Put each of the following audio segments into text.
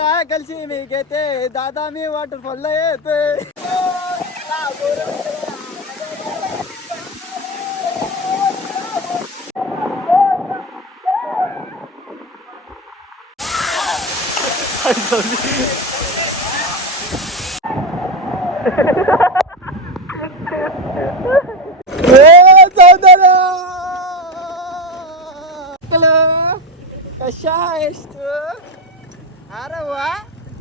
कलशी मी घेते. दादा मी वॉटरफॉलला येते कशा आहेस तू अरे वा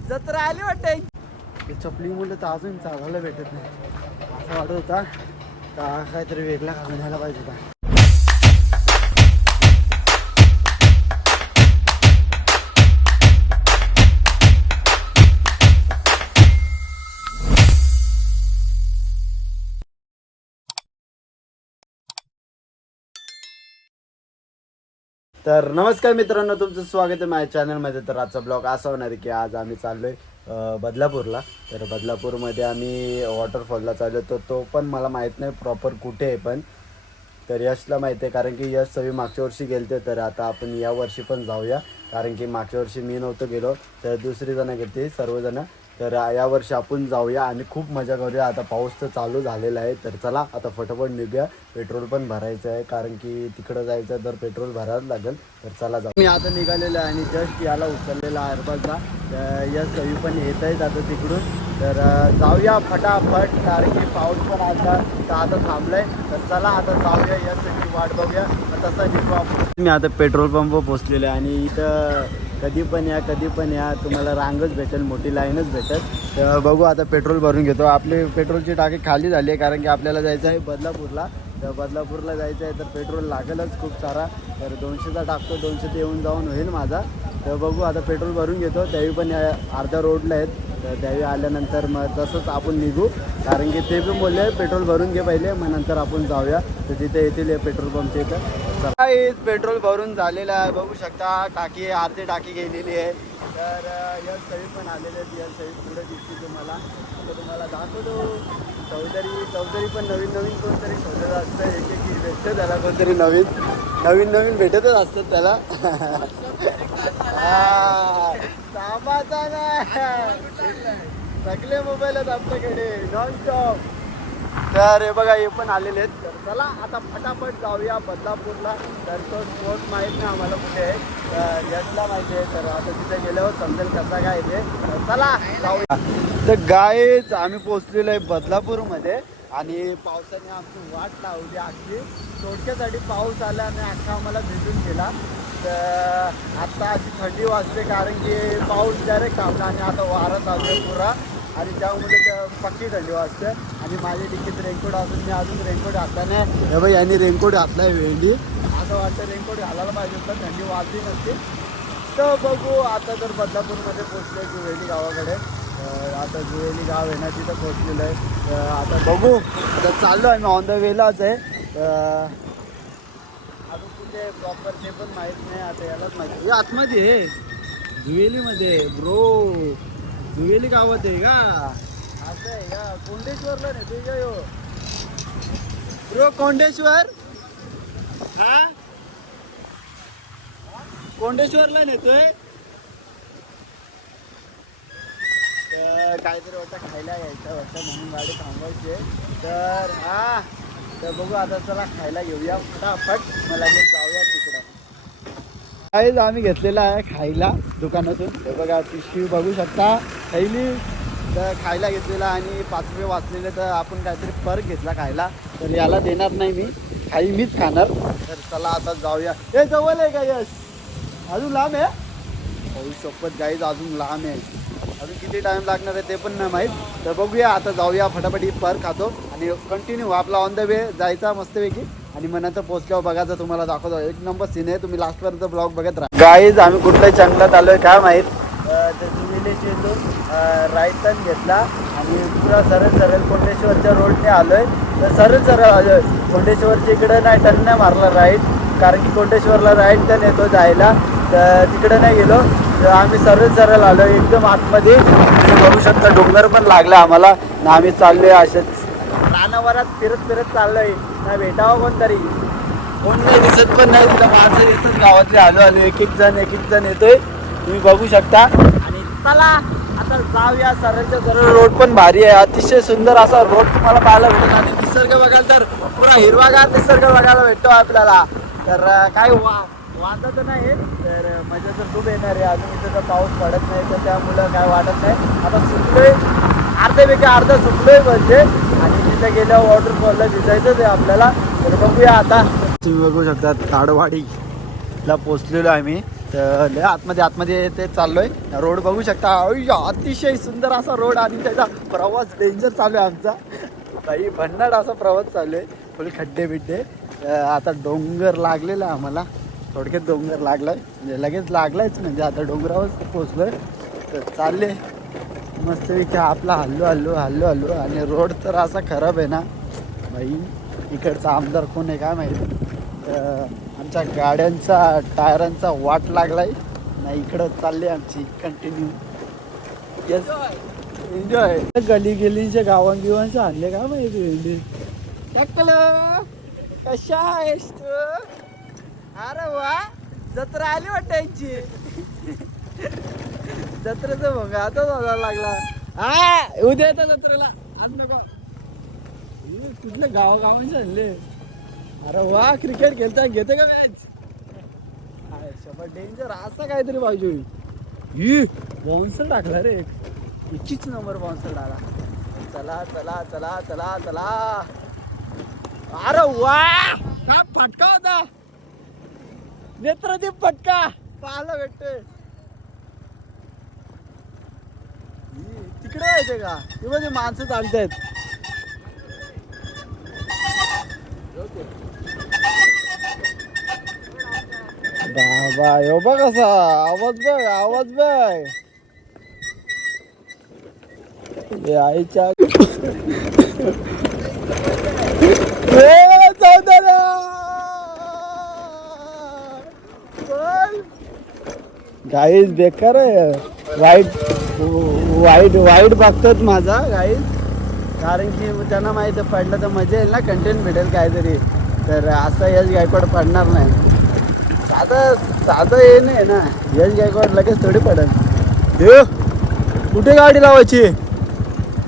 जत्रा आली चपली मुलं तर अजून चालवायला भेटत नाही. असं वाटत होता. का काहीतरी वेगळा खाण्याला पाहिजे होता. तर नमस्कार मित्रांनो तुमचं स्वागत आहे माझ्या चॅनलमध्ये तर आजचा ब्लॉग असा होणार आहे की आज आम्ही चाललोय बदलापूरला. तर बदलापूरमध्ये आम्ही वॉटरफॉलला चाललो तर तो पण मला माहीत नाही प्रॉपर कुठे आहे पण. तर यशला माहिती आहे कारण की यश सगळी मागच्या वर्षी गेलते. तर आता आपण या वर्षी पण जाऊया. कारण की मागच्या वर्षी मी नव्हतो गेलो. तर दुसरी जणं गेली सर्वजणं. तर या वर्षी आपण जाऊया आणि खूप मजा करूया. आता पाऊस तर चालू झालेला आहे. तर चला आता फटाफट निघूया. पेट्रोल पण भरायचं आहे कारण की तिकडं जायचं तर पेट्रोल भरावंच लागेल. तर चला जाऊ. मी आता निघालेलो आहे आणि जस्ट याला उचललेला अरबाजला तर यश सवी पण येत आहेत आता तिकडून. तर जाऊया फटाफट कारण की पाऊस पण आता आता थांबलाय. तर चला आता जाऊया या सगळी वाट बघूया. तसा निघू आपण. मी आता पेट्रोल पंप पोचलेलो आहे आणि इथं कधी पण या कधी पण या. तुम्हाला रांगच भेटेल मोठी लाईनच भेटेल. तर बघू आता पेट्रोल भरून घेतो. आपली पेट्रोलची टाकी खाली झाली आहे कारण की आपल्याला जायचं आहे बदलापूरला. तर बदलापूरला जायचं आहे तर पेट्रोल लागेलच खूप सारा. तर दोनशेचा टाकतो दोनशे ते येऊन जाऊन होईल माझा. तर बघू आता पेट्रोल भरून घेतो. त्यावेळी पण अर्ध्या रोडला आहेत. तर त्यावेळी आल्यानंतर मग तसंच आपण निघू. कारण की ते पण बोलले पेट्रोल भरून घे पहिले मग नंतर आपण जाऊया. तर तिथे येतील पेट्रोल पंपच्या इथं. काही पेट्रोल भरून झालेलं आहे. बघू शकता टाकी अर्धी टाकी गेलेली आहे. तर या सही पण आलेले आहेत. या सही पुढे दिसते तुम्हाला. तर तुम्हाला दाखवतो. चौधरी चौधरी पण नवीन नवीन कोणतरी शोधत असतं. एक एक भेटतं त्याला कोणतरी नवीन. नवीन नवीन भेटतच असतात त्याला. हा, कामाचा नाही सगळे मोबाईल आहेत आमच्याकडे नॉन स्टॉप तर हे बघा हे पण आलेले आहेत. तर चला आता फटाफट जाऊया बदलापूरला. तर तो स्पोर्ट माहीत नाही आम्हाला कुठे आहे. यशला माहिती आहे. तर आता तिथे गेल्यावर समजेल कसा काय ते. चला जाऊया. तर गायच आम्ही पोचलेलो आहे बदलापूरमध्ये. आणि पावसाने आमची वाट लावली अख्खी. थोडक्यासाठी पाऊस आला आणि अख्खा आम्हाला भिजून गेला. तर आता अशी थंडी वाजते कारण की पाऊस डायरेक्ट थांबला आणि आता वारा चालू आहे पुरा. आणि त्यामुळे त्या पक्की थंडी वाजते. आणि माझ्या डिकीत रेनकोट असून मी अजून रेनकोट घातल्याने हे बघ यांनी रेनकोट घातलाय वेंडी. असं वाटतं रेनकोट घालायला पाहिजे होतं थंडी वाजली नसते. तर बघू आता तर बदलापूरमध्ये पोचलो आहे वेंडी गावाकडे. आता जुवेली गाव आहे ना तिथं पोचलेलं आहे. आता बघू. तर चाललो आहे मी ऑन द वेलाच आहे. अजून कुठे प्रॉपर ते पण माहीत नाही आता यालाच माहिती. आतमध्ये आहे. जुवेलीमध्ये ब्रो जुवेली गावात आहे का? असं आहे का? कोंडेश्वरला नेतोय का यो. ब्रो कोंडेश्वर? हा? कोंडेश्वरला नेतोय तर काहीतरी वाटतं खायला यायचं वाटतं म्हणून गाडी थांबवायची तर हा तर बघू आता चला खायला येऊया फटाफट. मला मी जाऊया तिकडं. काहीच आम्ही घेतलेला आहे खायला दुकानातून. हे बघा पिशवी बघू शकता. थैली तर खायला घेतलेला आणि पाच रुपये वाचलेले तर आपण काहीतरी पर्क घेतला खायला. तर याला देणार नाही मी. खाई मीच खाणार. तर चला आता जाऊया. हे जवळ आहे का यश? अजून लांब आहे? होऊ शपथ गाईज अजून लांब आहे. अजून किती टाइम लागणार आहे ते पण नाही माहीत. तर बघूया आता जाऊया फटाफटी पर खातो आणि कंटिन्यू आपला ऑन द वे जायचा मस्तपैकी. आणि मग नंतर पोचल्यावर बघायचं तुम्हाला दाखवतो. एक नंबर सीन आहे तुम्ही लास्टपर्यंत ब्लॉग बघत राहा. गाईज आम्ही कुठल्याही जंगलात आहे काय माहीत? तर जुमिलेची रायतन घेतला. आणि पुरा सरळ सरळ कोंडेश्वरच्या रोडने आलोय. तर सरळ सरळ कोंडेश्वरच्या इकडे नाही टर्न नाही मारला राईट कारण की कोंडेश्वरला राईट टर्न येतो जायला. तर तिकडे नाही गेलो. तर आम्ही सरळ सरळ आलो. एकदम आतमध्ये तुम्ही बघू शकता डोंगर पण लागला आम्हाला. ना आम्ही चाललोय असेच. रानावरात फिरत फिरत चाललोय. ना भेटावं कोणतरी कोण नाही दिसत पण नाही. तिथं माणसं येतात गावातले आलो आलो. एक एक जण एक एक जण येतोय. तुम्ही बघू शकता. आणि चला आता जाऊया. सरळच्या सरळ रोड पण भारी आहे. अतिशय सुंदर असा रोड तुम्हाला पाहायला भेटेल. आणि निसर्ग बघाल तर पुरा हिरवागार निसर्ग बघायला भेटतो आपल्याला. तर काय वा वाटत नाही तर मजा तर खूप येणार आहे. अजून इथं तर पाऊस पडत नाही तर त्यामुळं काय वाटत नाही. आता सुटलोय अर्ध्यापैकी अर्धा सुटलोय म्हणजे. आणि तिथे गेल्यावर वॉटरफॉलला दिसायचंच ते आपल्याला. तर बघूया आता. तुम्ही बघू शकता ताडवाडीला पोचलेलो आहे तर लय आतमध्ये आतमध्ये ते चाललोय. रोड बघू शकता. अतिशय सुंदर असा रोड आणि त्याचा प्रवास डेंजर चालू आहे आमचा. काही भन्नाट असा प्रवास चालू आहे. फुल खड्डे बिड्डे आता डोंगर लागलेला आम्हाला. थोडक्यात डोंगर लागलाय. म्हणजे लगेच लागलायच म्हणजे आता डोंगरावर पोचलोय तर चालले. मस्तपैकी आपला हल्लो हल्लो हल्लो हल्लो. आणि रोड तर असा खराब आहे ना. भाई इकडचा आमदार कोण आहे काय माहिती? तर आमच्या गाड्यांचा टायरांचा वाट लागलाय. ना इकडं चालली आमची. कंटिन्यू येस एन्जॉय गली गेलींच्या गावां बिवांचे आणले का माहिती? टकलं. कशा आहेस तू? अरे वा जत्रा आली वाटतं यांची. जत्रेचं मग आता झाला लागला. हा उद्या येतो जत्रेला. आज नका. हे कुठल्या गावागावांचे आणले अरे वा क्रिकेट खेळता घेते का मॅच शपथ डेंजर असा काहीतरी पाहिजे ही बाउन्सर टाकला रे एक. नंबर बाउन्सर टाकला. चला चला चला चला चला. अरे वा काय फटका होता. नेत्रदीप पटका पाहायला भेटतोय. तिकडे यायचे का? ते म्हणजे माणसं चालतायत. बाबा यो बघ कसा आवाज बघ आवाज बघ. आईच्या गाईज बेकार आहे वाईट वाईट वाईट बघतात माझा गाईज कारण की त्यांना माहिती आहे, पडलं तर मजा येईल ना कंटेंट भेटेल काहीतरी. तर असं यश गायकवाड पडणार नाही. साधा साधं हे नाही ना. यश गायकवाड लगेच थोडी पडेल. देव कुठे गाडी लावायची?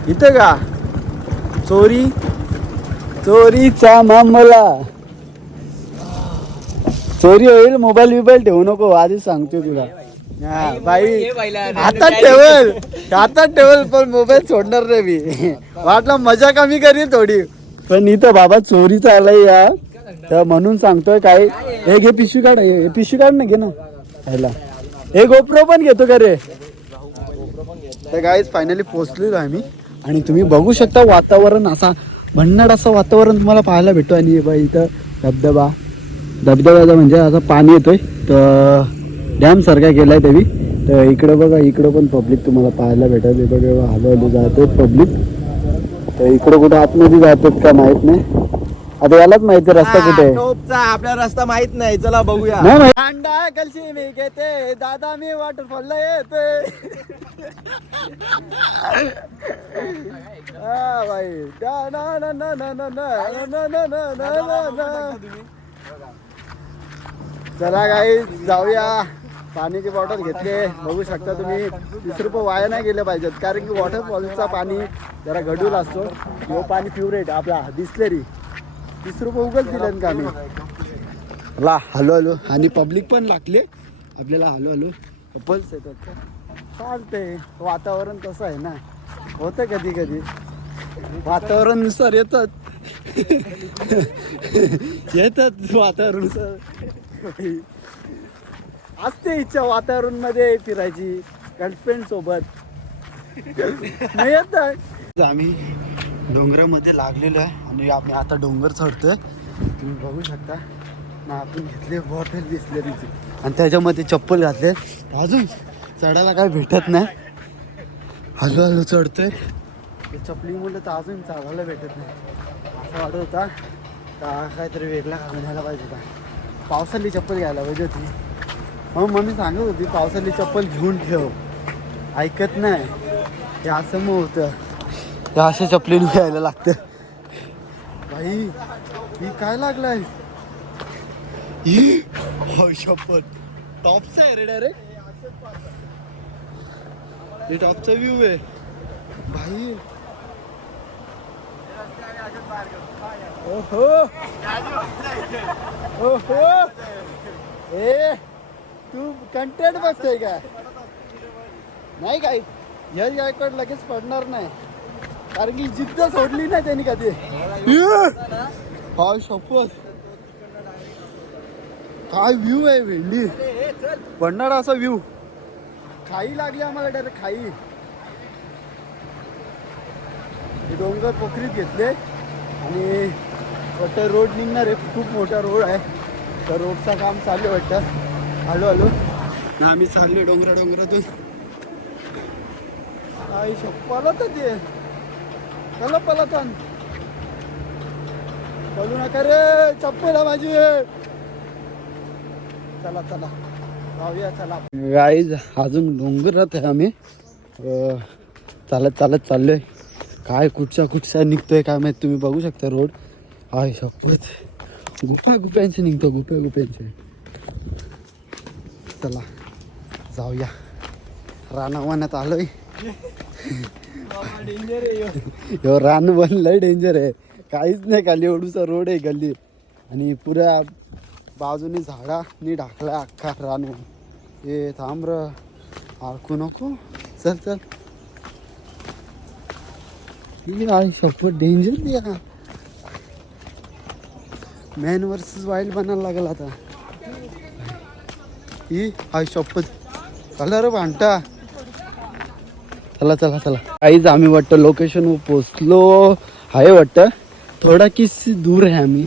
इथं का? चोरी चोरीचा मामला. चोरी होईल मोबाईल बिबाईल ठेवू नको आधीच सांगतो तुला. हा बाई हातात ठेवल हातात ठेवल पण मोबाईल सोडणार नाही मी. वाटलं मजा कमी करीन थोडी. पण इथं बाबा चोरी चालय या. तर म्हणून सांगतोय काय हे घे पिशवी काढ हे पिशवी काढ ना घे ना. ह्याला हे गोप्रो पण घेतो का रे? तर गाईज फायनली पोहोचलेलो आहे मी. आणि तुम्ही बघू शकता वातावरण असा भन्नाट असं वातावरण तुम्हाला पाहायला भेटतो. आणि बघा इथं धबधबा. धबधब्याचा म्हणजे असं पाणी येतोय. तर डॅम सारखा केला आहे तेवी तर इकडं बघा इकडं पण पब्लिक तुम्हाला पाहायला भेटत इकडे हलवली जाते पब्लिक तर इकडं कुठं आतमध्ये जातो का माहीत नाही आता यालाच माहिती रस्ता कुठे आपला रस्ता माहीत नाही चला बघूया अंडा कलशी मी घेते दादा मी वॉटरफॉल येते चला काही जाऊया पाण्याची बॉटल घेतले बघू शकता तुम्ही तीस रुपये वाया नाही गेले पाहिजेत. कारण की वॉटरफॉलचा पाणी जरा गडूल असतो. यो पाणी प्युरेट आपला डिस्लेरी तीस रुपये उगल दिले का आम्ही? ला हलो हलो आणि पब्लिक पण लागले. आपल्याला हलो हलो कपल्स येतात चालते वातावरण तसं आहे ना. होतं कधी कधी. वातावरणानुसार येतात. येतात वातावरणानुसार असते इच्छा वातावरणमध्ये फिरायची. गर्लफ्रेंड सोबत. नाही येत आम्ही डोंगरामध्ये लागलेलो आहे आणि आम्ही आता डोंगर चढतोय. तुम्ही बघू शकता. ना आपण घेतले बॉटल दिसले तिची आणि त्याच्यामध्ये चप्पल घातले. अजून चढायला काय भेटत नाही. हळू हळू चढतोय ते चपलीमुळे तर अजून चालायला भेटत नाही. असं वाटत होता का काहीतरी वेगळा घालण्याला पाहिजे होता. पावसाली चप्पल घ्यायला पाहिजे होती. मग मम्मी सांगत होती पावसाली चप्पल घेऊन ठेव. ऐकत नाही. हे असं मग होतं. हे अशा चपलीने घ्यायला लागतं. भाई ही काय लागलाय? ही शपथ. टॉपचं आहे रे डायरेक्ट हे टॉपचा व्ह्यू आहे. भाई ओहो. ओहो. ए तू कंटेंट बघतोय का? नाही काय यश गायकवाड लगेच पडणार नाही. कारण की जिद्द सोडली नाही त्यांनी कधी. हा शपथ. काय व्ह्यू आहे भेंडी? पडणार असा व्ह्यू खाई लागली आम्हाला डायरेक्ट खाई. डोंगर पोखरीत घेतले. आणि वाटतं रोड निघणार आहे. खूप मोठा रोड आहे. तर रोडचं काम चालू वाटतं. हळू हळू ना आम्ही चाललो डोंगरा डोंगरातून. आई पलत ते. चला पलतन. पळू नका रे चप्पल आहे माझी. चला चला. जाऊया चला. गाईज अजून डोंगरात आहे आम्ही. चालत चालत चाललोय. काय कुठचा कुठचा निघतोय काय माहीत तुम्ही बघू शकता रोड. हाय शपथ. गुफा गुप्यांचे निघतो गुप्या गुप्यांचे चला. जाऊया. रानावानात आलोय. ह्यो रान बनलंय डेंजर आहे. काहीच नाही खाली एवढूसा रोड आहे गल्ली आणि पुऱ्या झाडा झाडानी ढाकलाय अख्खा रान ए थांब र. नको. चल चल. ही शपथ डेंजर द्या मॅन वर्सेस वाईल्ड बनायला लागला आता. ही हाय शॉप चला रे भांटा चला चला चला. काहीच आम्ही वाटतं लोकेशनवर पोचलो आहे वाटतं. थोडा किस दूर आहे आम्ही.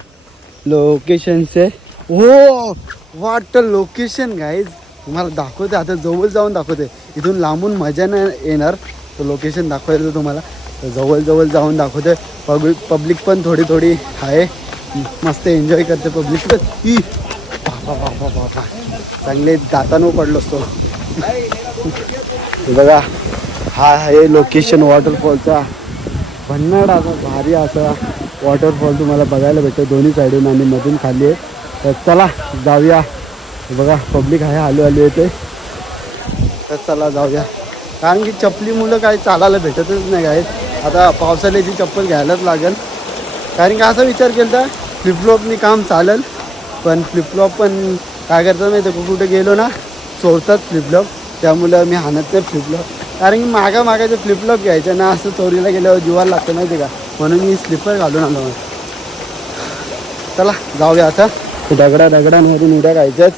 लोकेशन से हो वाटतं लोकेशन गाईज तुम्हाला दाखवते. आता जवळ जाऊन दाखवते. इथून लांबून मजा नाही येणार. तर लोकेशन दाखवायचं तुम्हाला. तर जवळ जवळ जाऊन दाखवते. पब्लिक पब्लिक पण थोडी थोडी आहे. मस्त एन्जॉय करते पब्लिक पण. ही बाबा बाबा चांगले दातानं पडलो असतो. बघा हा हे लोकेशन वॉटरफॉलचा भन्नाड असा भारी असा वॉटरफॉल तुम्हाला बघायला भेटतो. दोन्ही साईडून आणि मधून खाली आहे. तर चला जाऊया. बघा पब्लिक आहे आलू आलू येते तर चला जाऊया. कारण की चपली मुलं काही चालायला भेटतच नाही काय आता पावसाळ्याची चप्पल घ्यायलाच लागेल. कारण की असा विचार केला तर फ्लिपफ्लॉपनी काम चालेल पण फ्लिपफ्लॉप पण काय करतात माहिती आहे कुठे गेलो ना चोरतात फ्लिपलॉप त्यामुळं मी हाणत नाही फ्लिपलॉप कारण की मागा मागायचं फ्लिपलॉप घ्यायचं ना असं चोरीला गेल्यावर जीवाला लागतं माहिती ते का? म्हणून मी स्लिपर घालून आलो चला जाऊया आता. दगडा दगडांमधून उड्या खायच्यात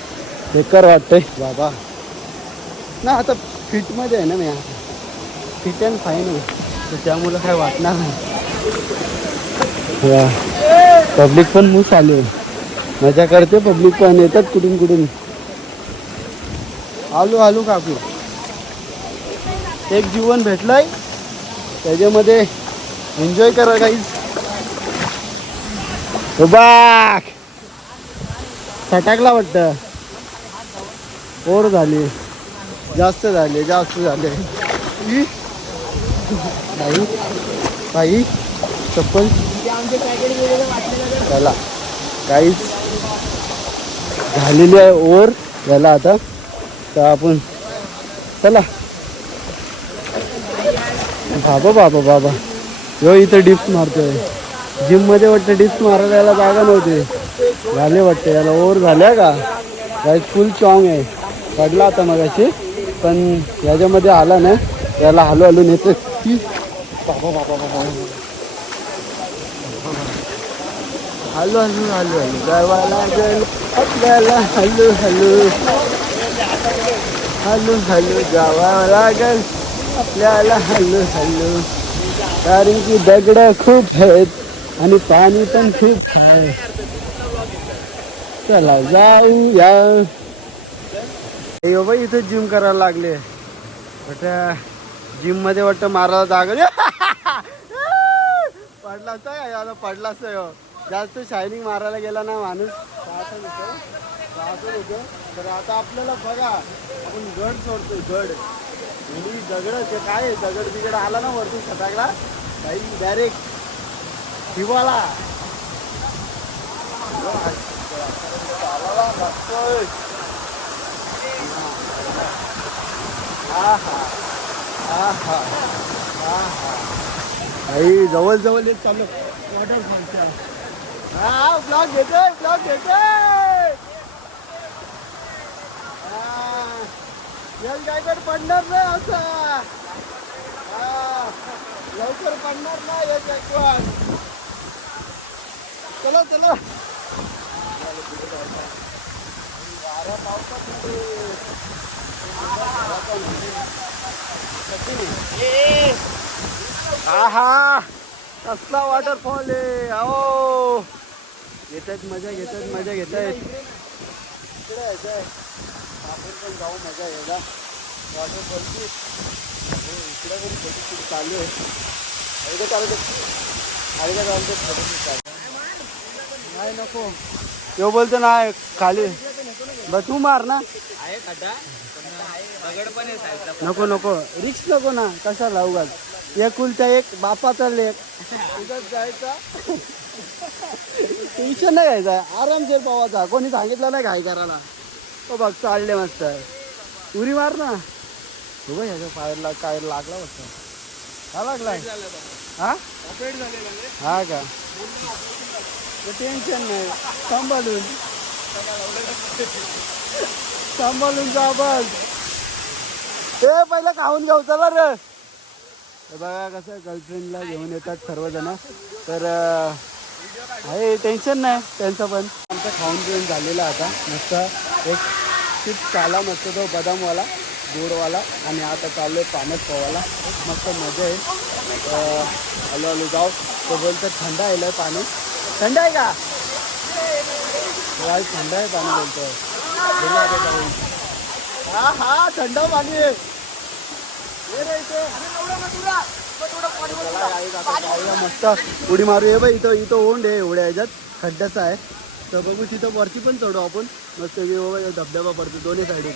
बेकार वाटतंय. बाबा. ना आता फिटमध्ये आहे ना मी आता. फिट अँड फाईन आहे. तर त्यामुळं काय वाटणार नाही. पब्लिक पण मूस आली आहे. मजा करते पब्लिक पण येतात कुठून कुठून. आलू आलू काकू. एक जीवन भेटलंय त्याच्यामध्ये एन्जॉय करा काहीच बाक सटाकला वाटतं. ओर झाली. जास्त झाले जास्त झाले. बाई बाई चप्पल. चला. काहीच झालेली आहे ओर याला आता तर आपण चला. बाबा बाबा बाबा. यो इथं डिप्स मारतोय. जिममध्ये वाटतं डिप्स मारायला याला जागा नव्हते. झाले वाटतं. याला ओर झाल्या का? काय फुल स्ट्रॉंग आहे. पडला आता मगाशी पण याच्यामध्ये आला ना याला हलू हलू नेते की बाबा बाबा बाबा. हॅलो हलू हलो हलू. जावा लागेल आपल्याला हलू हलू. हलू हलू जावा लागेल. आपल्याला हलू हलू. कारण की दगड खूप आहेत आणि पाणी पण खूप आहे. चला जाऊया. या बाबा इथे जिम करायला लागले. बट जिममध्ये वाटतं मारायला जागा पडला आहे याला पडलाच आहे जास्त शायनिंग मारायला गेला ना माणूस त्रासच होतो त्रासच होतो तर आता आपल्याला बघा आपण गड सोडतोय गड. आणि दगड ते काय आहे? दगड बिगड आला ना वरतून सटाकला काही डायरेक्ट हिवाळा. आई जवळ जवळ येत चालू वॉटरफॉलच्या हा ब्लॉक घेतोय ब्लॉक घेतोय. यश गायकड पडणार नाही असा. लवकर पडणार नाही यश गायकवाड चलो चलो. वाऱ्या पावसामध्ये आहा कसला वॉटरफॉल आहे. अहो घेतात मजा घेतात मजा घेत आहेत इकडे यायचं आहे. आपण पण जाऊ मजा घ्यायला वॉटरफॉलची इकडे पण फोटोशूट चालू आहे. अरे चालू अरे का चालू फोटोशूट चालू नाही नको. तो बोलतो नाही खाली. ब तू मार ना. नको नको. रिक्स नको ना. कसा लावू घाल एकुलता एक बापाचा लेख. उगाच जायचा. टेन्शन नाही आहे आरामशीर पावाचा कोणी सांगितलं नाही घाई करायला. तो बघ चालले मस्त. उरी मार ना. तू बघ ह्याच्या पायरला काय लागला वाटतं हा लागलाय? हा? हा का? टेन्शन नाही. सांभाळून. सांभाळून जा बस. ते पहिलं खाऊन घेऊ चला रे. बघा कसं गर्लफ्रेंडला घेऊन येतात सर्वजण. तर आहे टेन्शन नाही त्यांचं पण. आमचं खाऊन पिऊन झालेलं आता मस्त. एक चिप्स आला मस्त तो बदामवाला गोडवाला आणि आता चाललो आहे पाण्यात पोवाला मस्त मजा आहे हलू हलू हळू जाऊ. तो बोलतो थंड आहे पाणी. थंड आहे का? आज थंड आहे पाणी बोलतो हा हा थंड पाणी आहे. मस्त उडी मारूया बाई इथं इथं ओंड आहे एवढ्या ह्याच्यात खड्ड्याचा आहे तर बघू तिथं वरती पण चढू आपण मस्त धबधबा पडतो दोन्ही साईडून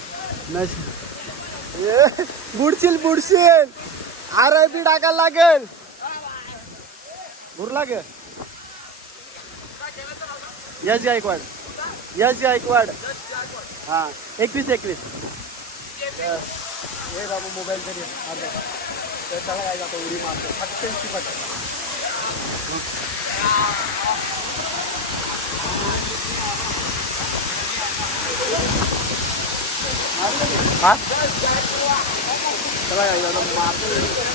नस बुडशील बुडशील आर आय पी टाकायला लागेल भूर लागेल यश गायकवाड यश गायकवाड हा एकवीस एकवीस हे बाबा मोबाईल तरी त्याच्याला काय जातो उडी मारतो अठ्ठ्याऐंशी पट हा त्याला काय जातो मारतो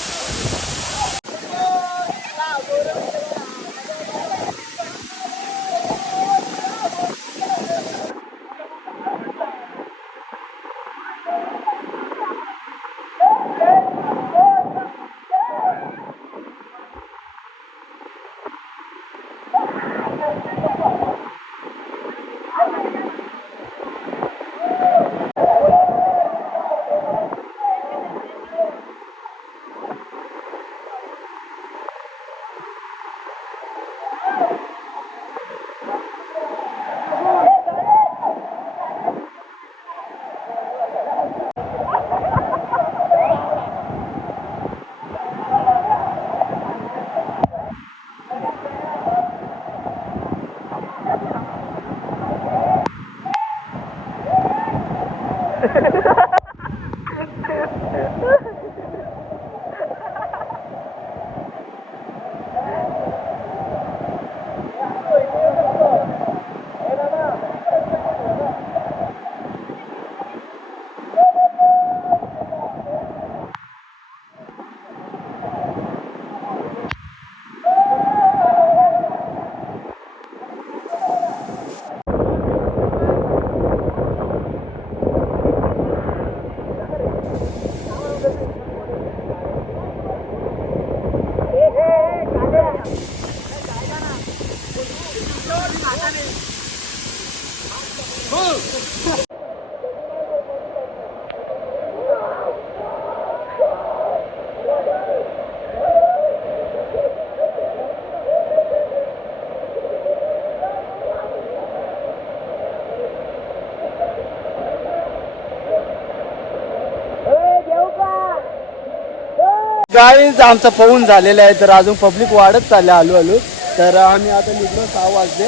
गाईज आमचं पवून झालेलं आहे तर अजून पब्लिक वाढत चाललं हळूहळू. हळू तर आम्ही आता निघलो सहा वाजले.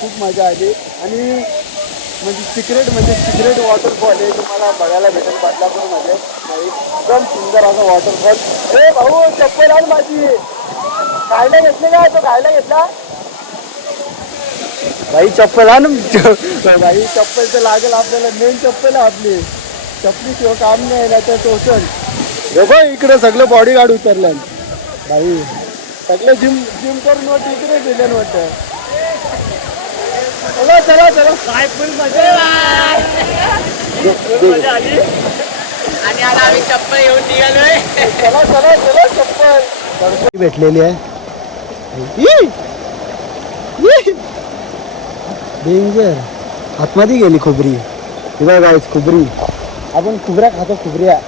खूप मजा आली. आणि म्हणजे सिक्रेट म्हणजे सिक्रेट वॉटरफॉल आहे. तुम्हाला बघायला भेटेल बदलापूरमध्ये. एकदम सुंदर असा वॉटरफॉल हे भाऊ चप्पल आण माझी. खायला घेतले का? तो खायला घेतला? भाई चप्पल आण. भाई चप्पल तर लागेल आपल्याला. मेन चप्पल आहे आपली. किंवा काम नाही ना तर टोचन बघ इकडे सगळं बॉडी गार्ड उतरलं भाई सगळं जिम जिम करून वाटतं इकडे गेले वाटतं. चला चला चला. काय फुल आणि आता आम्ही चप्पल घेऊन निघालोय. चला चला चला चप्पल. भेटलेली आहे. डेंजर आतमध्ये गेली खोबरी. बघा गाईस खोबरी. आपण खुबऱ्या खातो खुबऱ्या.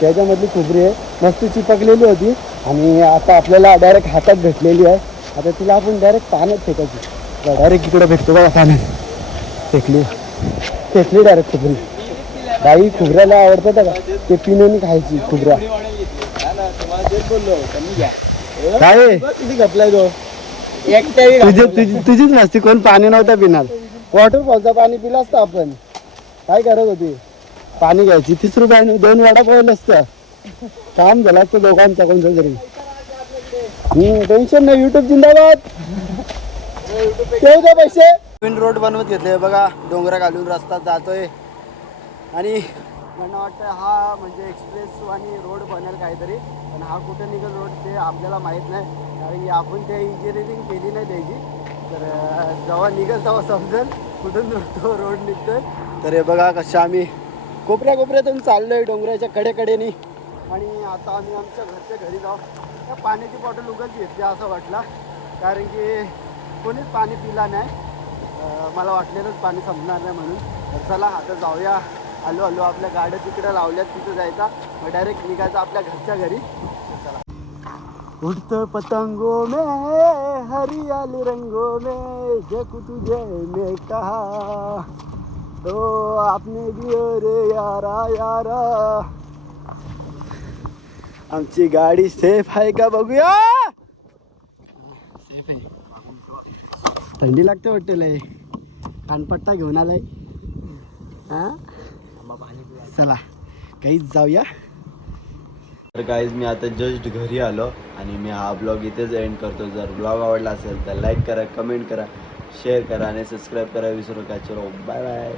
त्याच्यामधली खोबरी आहे. मस्त चिपकलेली होती. आणि आता आपल्याला डायरेक्ट हातात भेटलेली आहे. आता तिला आपण डायरेक्ट पाण्यात फेकायची. डायरेक्ट इकडे भेटतो बघा पाण्यात. फेकली. फेकली डायरेक्ट खोबरी. बाई खुबऱ्याला आवडतं का ते पिण्याने खायची खुबऱ्या. काय? किती घपलाय तो तुझी तुझी तुझीच नसती कोण पाणी नव्हतं पिणार. वॉटरफॉलचं पाणी पिलं असतं आपण. काय करत होती? पाणी घ्यायची. तीस रुपयाने दोन वडा पोहेल असतं काम झालं असतं दोघांचा कोणतं तरी. हम्म टेन्शन नाही. युट्यूब जिंदाबाद. ठेव द्या पैसे. नवीन रोड बनवत घेतले. बघा डोंगरा घालून रस्ता जातोय. आणि मला वाटतं हा म्हणजे एक्सप्रेस आणि रोड बनेल काहीतरी. पण हा कुठे निघेल रोड ते आपल्याला माहीत नाही. कारण की आपण ते इंजिनिअरिंग केली नाही त्याची. तर जेव्हा निघेल तेव्हा समजेल कुठून तो रोड निघतोय. तर हे बघा कशा आम्ही कोपऱ्या कोपऱ्यातून चाललोय डोंगराच्या कडेकडेनी. आणि आता आम्ही आमच्या घरच्या घरी जाऊ. त्या पाण्याची बॉटल उगाच घेतली असं वाटला. कारण की कोणीच पाणी पिला नाही. मला वाटलेलंच पाणी संपणार नाही म्हणून. तर चला आता जाऊया. आलो आलो. आपल्या गाड्या तिकडे लावल्यात तिथं जायचा. मग डायरेक्ट निघायचं आपल्या घरच्या घरी. चला. उडत पतंगो मे हरियाली रंगो मे देखू तुझे मे कहा तो आपने भी रे यारा यारा। आमची गाडी सेफ आहे का बघूया? सेफ आहे. थंडी लागते वाटते लय. कानपट्टा घेऊन आलाय. हा? चला काहीच जाऊया. तर काहीच मी आता जस्ट घरी आलो आणि मी हा ब्लॉग इथेच एंड करतो. जर ब्लॉग आवडला असेल तर लाईक करा कमेंट करा. शेअर करा आणि सबस्क्राईब करा. विसरू नका. चलो. Bye bye